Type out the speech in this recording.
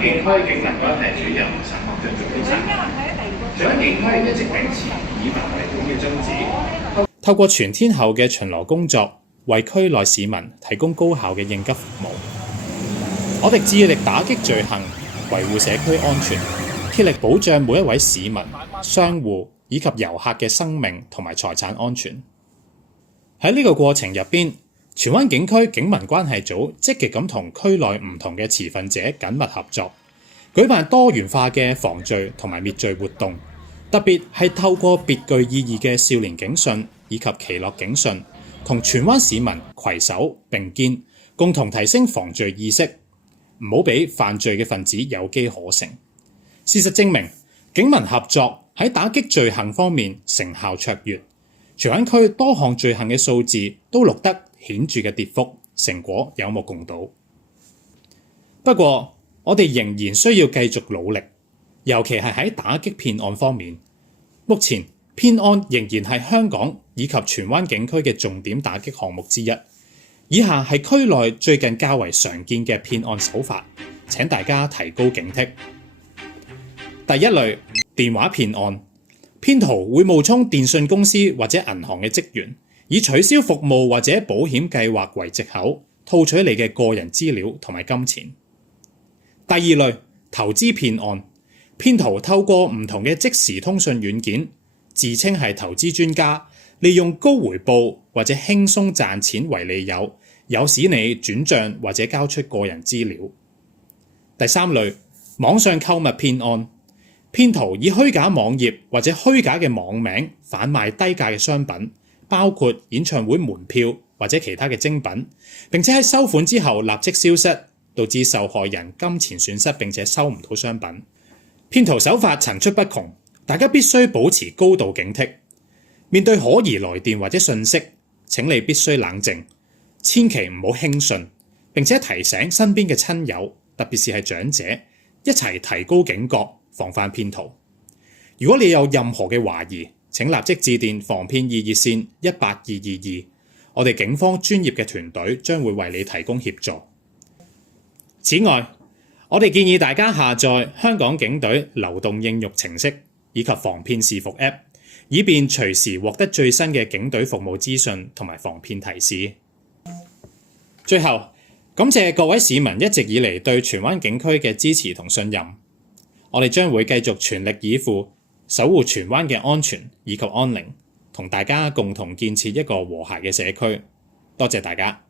警區警民關係主任陳學俊做調查。荃灣警區一直秉持以民為本嘅宗旨，透過全天候嘅巡邏工作，為區內市民提供高效嘅應急服務。我哋致力打擊罪行，維護社區安全，竭力保障每一位市民、商戶以及遊客嘅生命同埋財產安全。喺呢個過程入邊，荃灣警區警民關係組積極咁同區內唔同嘅持份者緊密合作，舉辦多元化嘅防罪同埋滅罪活動，特別係透過別具意義嘅少年警訊以及奇樂警訊，同荃灣市民攜手並肩，共同提升防罪意識，唔好俾犯罪嘅分子有機可乘。事實證明，警民合作喺打擊罪行方面成效卓越，荃灣區多項罪行嘅數字都錄得顯著嘅跌幅，成果有目共睹。不過，我哋仍然需要繼續努力，尤其係喺打擊騙案方面。目前，騙案仍然係香港以及荃灣警區嘅重點打擊項目之一。以下係區內最近較為常見嘅騙案手法，請大家提高警惕。第一類，電話騙案，騙徒會冒充電信公司或者銀行嘅職員，以取消服務或者保險計劃為藉口，套取你嘅個人資料同埋金錢。第二類，投資騙案，騙徒透過唔同嘅即時通訊軟件，自稱係投資專家，利用高回報或者輕鬆賺錢為理由，誘使你轉賬或者交出個人資料。第三類，網上購物騙案，騙徒以虛假網頁或者虛假嘅網名販賣低價嘅商品，包括演唱會門票或者其他嘅精品，並且喺收款之後立即消失，導致受害人金錢損失並且收唔到商品。騙徒手法層出不窮，大家必須保持高度警惕。面對可疑來電或者訊息，請你必須冷靜，千祈唔好輕信，並且提醒身邊嘅親友，特別是係長者，一齊提高警覺，防範騙徒。如果你有任何嘅懷疑，請立即致電防騙易熱線18222，我哋警方專業嘅團隊將會為你提供協助。此外，我哋建議大家下載香港警隊流動應用程式以及防騙視伏 App， 以便隨時獲得最新嘅警隊服務資訊同埋防騙提示。最後，感謝各位市民一直以嚟對荃灣警區嘅支持同信任，我哋將會繼續全力以赴守護荃灣嘅安全以及安寧，同大家共同建設一個和諧嘅社區。多謝大家。